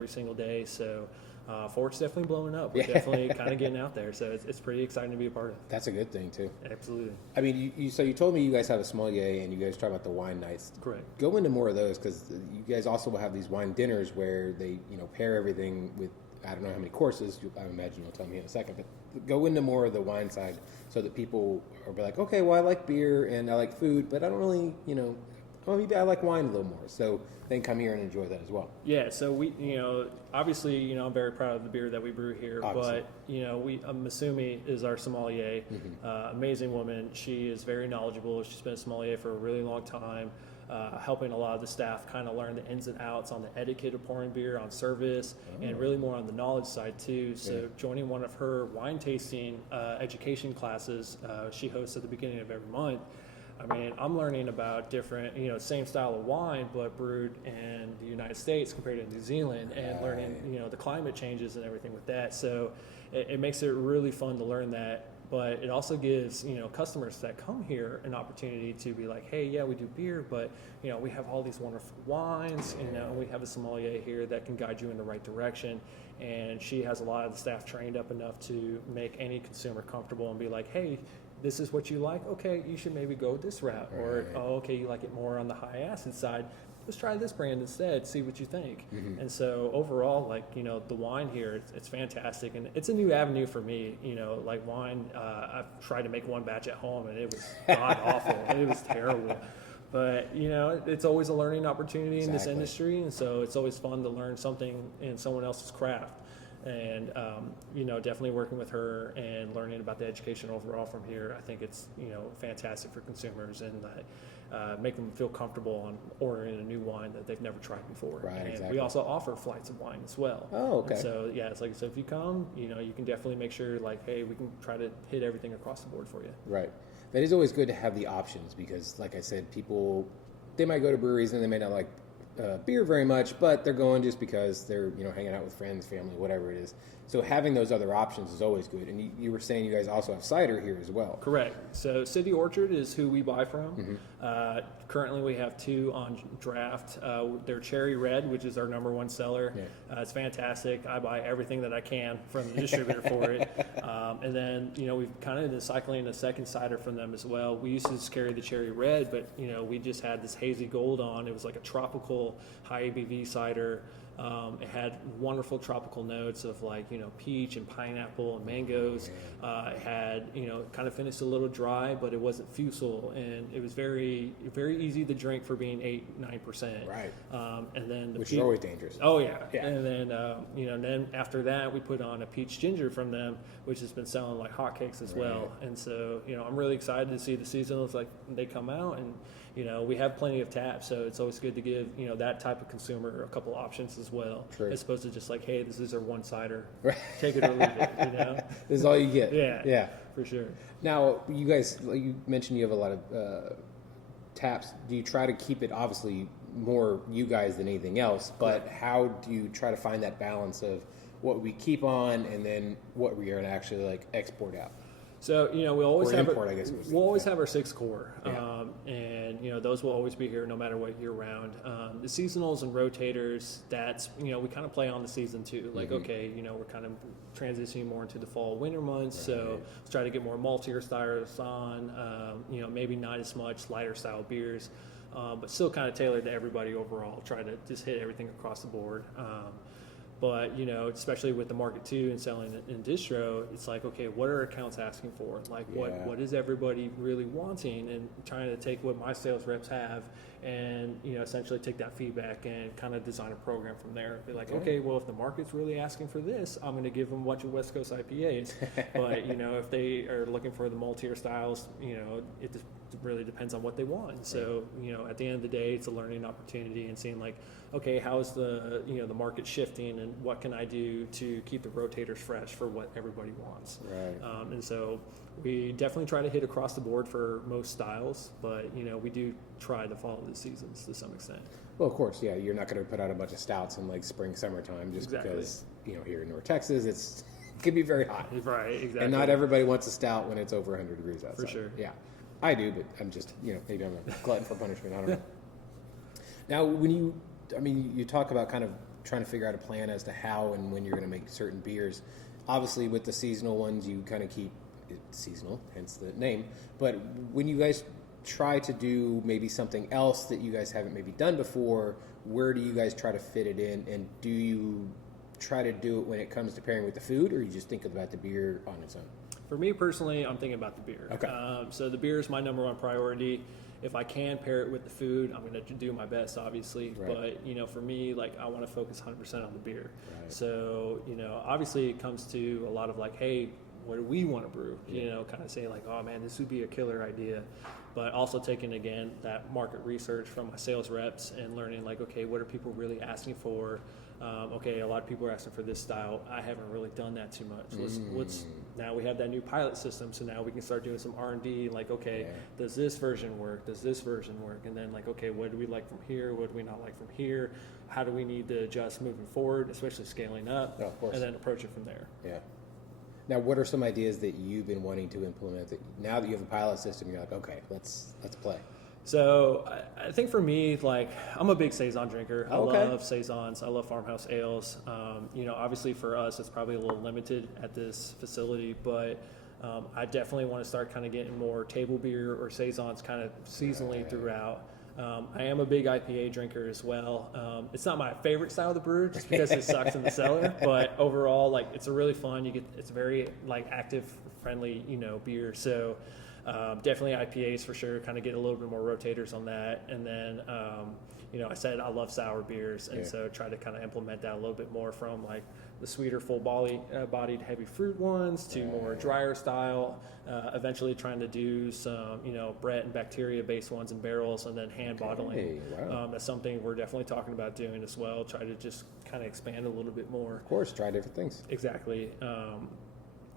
every single day. So Fort's definitely blowing up. We're definitely kind of getting out there. So it's pretty exciting to be a part of. That's a good thing too. Absolutely. I mean, you told me you guys have a sommelier and you guys talk about the wine nights. Correct. Go into more of those, because you guys also will have these wine dinners where they pair everything with, I don't know how many courses. I imagine you'll tell me in a second, but go into more of the wine side so that people are like, okay, well, I like beer and I like food, but I don't really, well, maybe I like wine a little more. So then come here and enjoy that as well. Yeah, so we, obviously, I'm very proud of the beer that we brew here, obviously. But, Masumi is our sommelier, amazing woman. She is very knowledgeable. She's been a sommelier for a really long time, helping a lot of the staff kind of learn the ins and outs on the etiquette of pouring beer, on service, and really more on the knowledge side too. So joining one of her wine tasting education classes she hosts at the beginning of every month, I mean, I'm learning about different, same style of wine, but brewed in the United States compared to New Zealand, and learning, the climate changes and everything with that. So it makes it really fun to learn that. But it also gives, customers that come here an opportunity to be like, hey, yeah, we do beer, but, we have all these wonderful wines, and we have a sommelier here that can guide you in the right direction. And she has a lot of the staff trained up enough to make any consumer comfortable and be like, hey, this is what you like. Okay, you should maybe go this route. Right. Or, oh, okay, you like it more on the high acid side. Let's try this brand instead, see what you think. And so overall, the wine here, it's fantastic. And it's a new avenue for me, like wine. I've tried to make one batch at home and it was god awful. It was terrible. But, it's always a learning opportunity in this industry. And so it's always fun to learn something in someone else's craft. And, definitely working with her and learning about the education overall from here, I think it's, fantastic for consumers, and make them feel comfortable on ordering a new wine that they've never tried before. Right, and exactly. we also offer flights of wine as well. Oh, okay. And so, yeah, it's like, so if you come, you can definitely make sure, like, hey, we can try to hit everything across the board for you. Right. That is always good to have the options, because, like I said, people, they might go to breweries and they may not like beer very much, but they're going just because they're hanging out with friends, family, whatever it is. So having those other options is always good. And you were saying you guys also have cider here as well. Correct. So City Orchard is who we buy from. Currently we have 2 on draft. They're Cherry Red, which is our #1 seller. It's fantastic. I buy everything that I can from the distributor for it. And then we've kind of been cycling a second cider from them as well. We used to just carry the Cherry Red, but we just had this hazy gold on. It was like a tropical high ABV cider. It had wonderful tropical notes of peach and pineapple and mangoes. It had kind of finished a little dry, but it wasn't fusel, and it was very very easy to drink for being 8-9%. Right. And then which is always dangerous. Oh yeah. And then then after that we put on a peach ginger from them, which has been selling like hotcakes as well. And so I'm really excited to see the seasonals like they come out, and we have plenty of taps, so it's always good to give that type of consumer a couple options as well, as opposed to just like, hey, this is our one cider, take it or leave it. This is all you get. Yeah, for sure. Now, you guys, you mentioned you have a lot of taps. Do you try to keep it obviously more you guys than anything else? But how do you try to find that balance of what we keep on and then what we are going to actually export out? So we always have import, I guess we'll always have our 6 core, and those will always be here no matter what year round. The seasonals and rotators, that's we kind of play on the season too. Like okay, we're kind of transitioning more into the fall winter months, so let's try to get more maltier styles on. Maybe not as much lighter style beers, but still kind of tailored to everybody overall. Try to just hit everything across the board. But, especially with the market too and selling in distro, it's like, okay, what are accounts asking for? Like, what is everybody really wanting? And trying to take what my sales reps have and, essentially take that feedback and kind of design a program from there. Be like, okay, well, if the market's really asking for this, I'm going to give them a bunch of West Coast IPAs. But, if they are looking for the maltier styles, it just really depends on what they want. So, at the end of the day, it's a learning opportunity and seeing like, okay, how is the the market shifting, and what can I do to keep the rotators fresh for what everybody wants? Right. And so we definitely try to hit across the board for most styles, but we do try to follow the seasons to some extent. Well, of course, yeah. You're not going to put out a bunch of stouts in spring, summertime just because here in North Texas it can be very hot. Right. Exactly. And not everybody wants a stout when it's over 100 degrees outside. For sure. Yeah, I do, but I'm just maybe I'm a glutton for punishment. I don't know. Now, when you talk about kind of trying to figure out a plan as to how and when you're going to make certain beers. Obviously, with the seasonal ones, you kind of keep it seasonal, hence the name. But when you guys try to do maybe something else that you guys haven't maybe done before, where do you guys try to fit it in? And do you try to do it when it comes to pairing with the food, or you just think about the beer on its own? For me personally, I'm thinking about the beer. Okay. So the beer is my number one priority. If I can pair it with the food, I'm going to do my best, obviously. Right. But, for me, like, I want to focus 100% on the beer. Right. So, obviously it comes to a lot of like, hey, what do we want to brew? Kind of say like, oh man, this would be a killer idea. But also taking, again, that market research from my sales reps and learning like, okay, what are people really asking for? Okay, a lot of people are asking for this style. I haven't really done that too much. Let's now we have that new pilot system, so now we can start doing some R&D. Like, okay, does this version work? Does this version work? And then like, okay, what do we like from here? What do we not like from here? How do we need to adjust moving forward, especially scaling up? Oh, of course. And then approach it from there. Yeah. Now, what are some ideas that you've been wanting to implement that now that you have a pilot system, you're like, okay, let's play? So I think for me, like, I'm a big Saison drinker. I Okay. love Saisons. I love farmhouse ales. Obviously for us, it's probably a little limited at this facility, but I definitely want to start kind of getting more table beer or Saisons kind of seasonally throughout. I am a big IPA drinker as well. It's not my favorite style to brew just because it sucks in the cellar, but overall, like, it's a really fun. It's very like active, friendly, beer. So definitely IPAs for sure. Kind of get a little bit more rotators on that, and then I said I love sour beers, and so try to kind of implement that a little bit more from like the sweeter, full-bodied, heavy fruit ones to more drier style. Eventually, trying to do some, Brett and bacteria-based ones in barrels, and then hand bottling. Wow. That's something we're definitely talking about doing as well. Try to just kind of expand a little bit more. Of course, try different things. Exactly.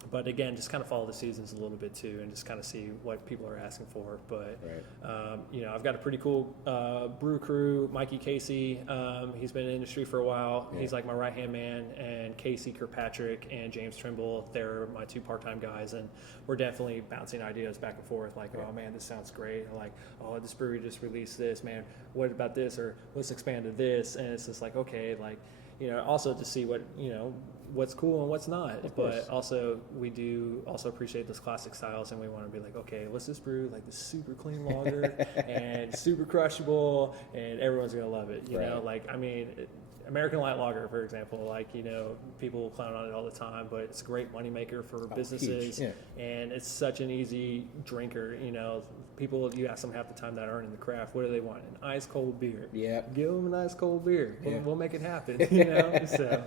But again, just kind of follow the seasons a little bit too, and just kind of see what people are asking for. But I've got a pretty cool brew crew. Mikey Casey, he's been in the industry for a while. He's like my right hand man, and Casey Kirkpatrick and James Trimble, they're my two part-time guys, and we're definitely bouncing ideas back and forth. Like, oh man, this sounds great. And like, oh, this brewery just released this, man. What about this? Or let's expand to this. And it's just like, okay, like, also to see what what's cool and what's not. But also we do also appreciate those classic styles, and we want to be like, okay, let's just brew like this super clean lager and super crushable, and everyone's gonna love it. American Light Lager, for example, like, people clown on it all the time, but it's a great moneymaker for businesses, and it's such an easy drinker. People, you ask them half the time that aren't in the craft, what do they want? An ice cold beer. Yeah. Give them an ice cold beer. We'll make it happen. So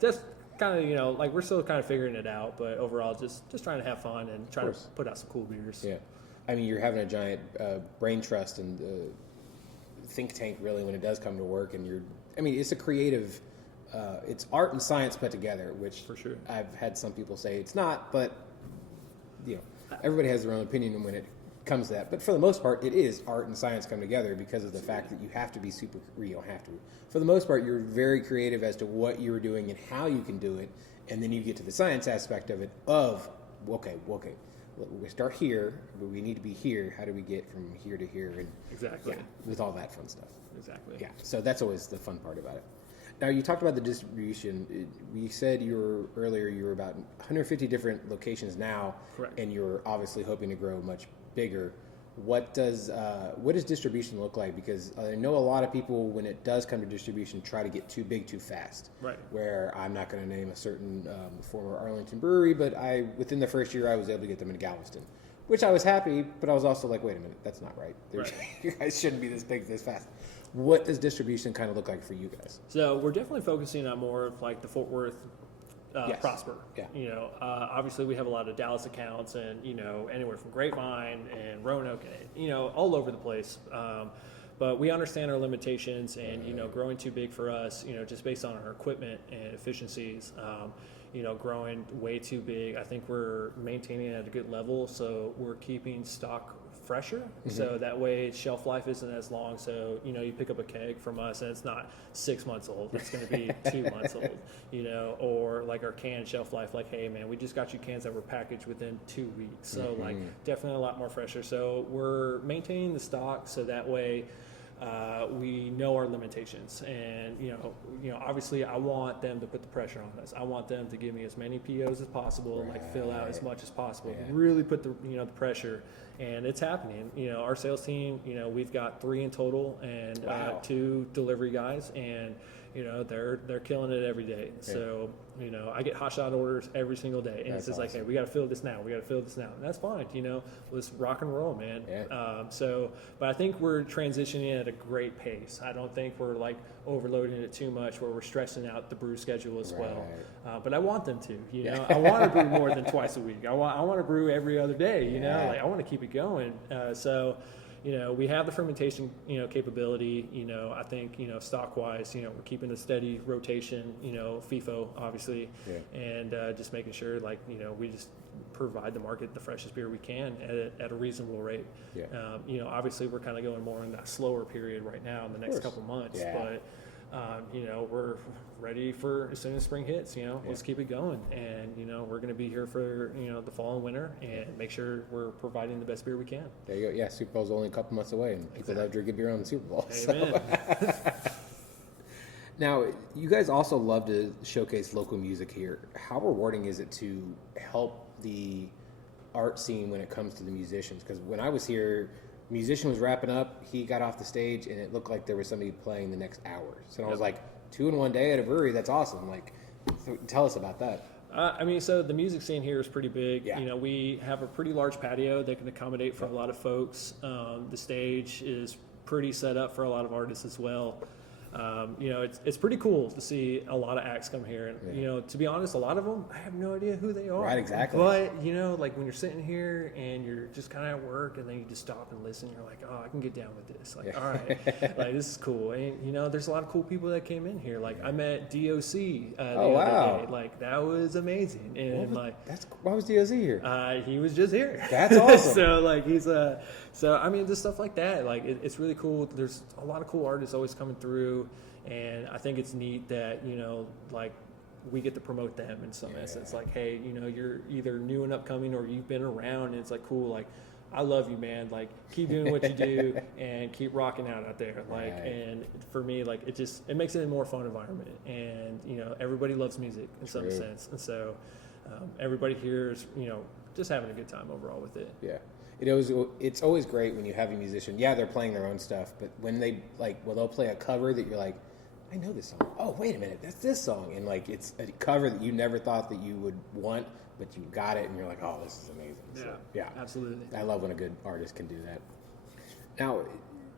just kind of, like, we're still kind of figuring it out, but overall, just trying to have fun and trying to put out some cool beers. Yeah. I mean, you're having a giant brain trust and think tank, really, when it does come to work, and it's a creative, it's art and science put together, which for sure I've had some people say it's not, but everybody has their own opinion when it comes to that. But for the most part, it is art and science come together because of the fact that you have to be you don't have to. For the most part, you're very creative as to what you're doing and how you can do it, and then you get to the science aspect of it. Okay, we start here, but we need to be here. How do we get from here to here? And exactly, with all that fun stuff. Exactly. Yeah. So that's always the fun part about it. Now, you talked about the distribution. You said you were about 150 different locations now. Correct. And you're obviously hoping to grow much bigger. What does distribution look like? Because I know a lot of people, when it does come to distribution, try to get too big too fast. Right. Where I'm not going to name a certain former Arlington brewery, but within the first year I was able to get them in Galveston, which I was happy, but I was also like, wait a minute, that's not right. You guys shouldn't be this big this fast. What does distribution kind of look like for you guys? So we're definitely focusing on more of like the Fort Worth, Prosper. Yeah. Obviously we have a lot of Dallas accounts, and anywhere from Grapevine and Roanoke, and all over the place. But we understand our limitations, and growing too big for us, just based on our equipment and efficiencies. Growing way too big. I think we're maintaining at a good level, so we're keeping stock fresher, so that way shelf life isn't as long. So you pick up a keg from us and it's not 6 months old, it's going to be 2 months old, or like our can shelf life, like, hey man, we just got you cans that were packaged within 2 weeks, so like definitely a lot more fresher. So we're maintaining the stock, so that way we know our limitations, and obviously I want them to put the pressure on us. I want them to give me as many POs as possible, and like fill out as much as possible. Really put the the pressure, and it's happening. Our sales team, we've got 3 in total, and 2 delivery guys, and they're killing it every day. So I get hot shot orders every single day, and it's just like, hey, we got to fill this now. We got to fill this now, and that's fine. Let's rock and roll, man. But I think we're transitioning at a great pace. I don't think we're like overloading it too much, where we're stressing out the brew schedule as well. But I want them to. I want to brew more than twice a week. I want to brew every other day. Like I want to keep it going. We have the fermentation, capability. I think, stock-wise, we're keeping a steady rotation, FIFO, obviously, and just making sure, like, we just provide the market the freshest beer we can at a reasonable rate. Obviously, we're kind of going more in that slower period right now in the next couple months, but we're ready for as soon as spring hits. Let's keep it going, and we're going to be here for the fall and winter, and make sure we're providing the best beer we can. There you go. Yeah, Super Bowl's only a couple months away, and people love drinking beer on the Super Bowl. Amen. Now, you guys also love to showcase local music here. How rewarding is it to help the art scene when it comes to the musicians? Because when I was here, musician was wrapping up, he got off the stage, and it looked like there was somebody playing the next hour. So I was like, 2 in 1 day at a brewery, that's awesome. Like, tell us about that. So the music scene here is pretty big. We have a pretty large patio that can accommodate for a lot of folks. The stage is pretty set up for a lot of artists as well. It's pretty cool to see a lot of acts come here, and to be honest, a lot of them I have no idea who they are. Right, exactly. But like when you're sitting here and you're just kind of at work, and then you just stop and listen, you're like, oh, I can get down with this. Like, all right, like this is cool. And there's a lot of cool people that came in here. Like I met DOC the other day. Like that was amazing. And why was DOC here? He was just here. That's awesome. So like he's just stuff like that. Like it's really cool. There's a lot of cool artists always coming through. And I think it's neat that, like we get to promote them in some essence. Like, hey, you're either new and upcoming, or you've been around, and it's like, cool, like, I love you, man. Like, keep doing what you do and keep rocking out there. Like, and for me, like, it makes it a more fun environment. And, everybody loves music in some sense. And so everybody here is, just having a good time overall with it. Yeah. It's always great when you have a musician. Yeah, they're playing their own stuff, but when they they'll play a cover that you're like, I know this song. Oh, wait a minute, that's this song, and like it's a cover that you never thought that you would want, but you got it, and you're like, oh, this is amazing. Yeah, absolutely. I love when a good artist can do that. Now,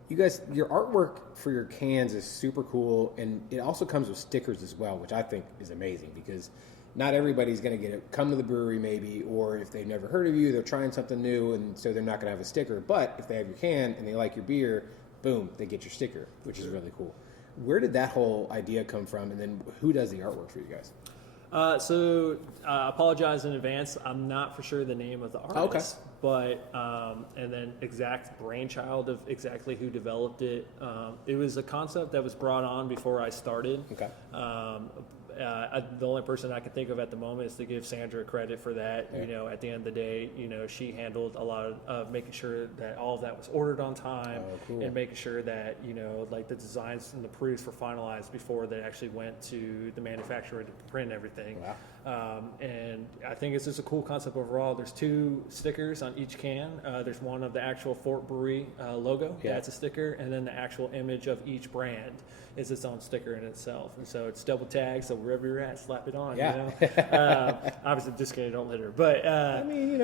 you guys, your artwork for your cans is super cool, and it also comes with stickers as well, which I think is amazing because not everybody's going to come to the brewery maybe, or if they've never heard of you, they're trying something new, and so they're not going to have a sticker. But if they have your can and they like your beer, boom, they get your sticker, which is really cool. Where did that whole idea come from, and then who does the artwork for you guys? I apologize in advance. I'm not for sure the name of the artist, but and then exact brainchild of exactly who developed it. It was a concept that was brought on before I started. The only person I can think of at the moment is to give Sandra credit for that. At the end of the day, she handled a lot of making sure that all of that was ordered on time, and making sure that, like the designs and the proofs were finalized before they actually went to the manufacturer to print everything. And I think it's just a cool concept overall. There's 2 stickers on each can. There's one of the actual Fort Brewery logo. That's a sticker. And then the actual image of each brand is its own sticker in itself. And so it's double tagged, so wherever you're at, slap it on. Obviously, just kidding, don't litter. But I mean,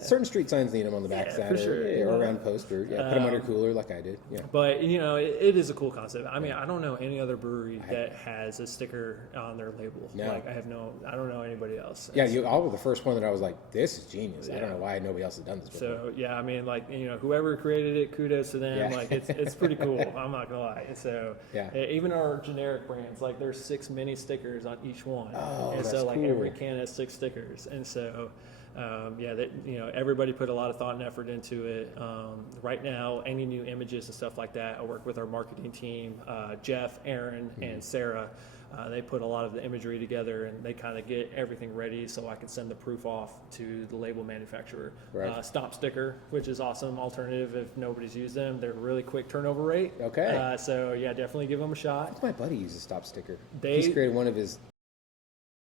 certain street signs need them on the back side, for sure, or around poster. Put them on your cooler like I did. But it is a cool concept. I mean, I don't know any other brewery that has a sticker on their label. Like I don't know anybody else. You all were the first one that I was like, this is genius. I don't know why nobody else has done this before. So I mean, like whoever created it, kudos to them. Like it's pretty cool. I'm not gonna lie. So even our generic brands, like there's 6 mini stickers on each one, and so like cool. every can has 6 stickers, and so. Everybody put a lot of thought and effort into it. Right now, any new images and stuff like that, I work with our marketing team, Jeff, Aaron, and Sarah. They put a lot of the imagery together, and they kind of get everything ready so I can send the proof off to the label manufacturer. Right. Stop Sticker, which is awesome alternative if nobody's used them. They're really quick turnover rate. Okay. So yeah, definitely give them a shot. My buddy uses Stop Sticker. They- He's created one of his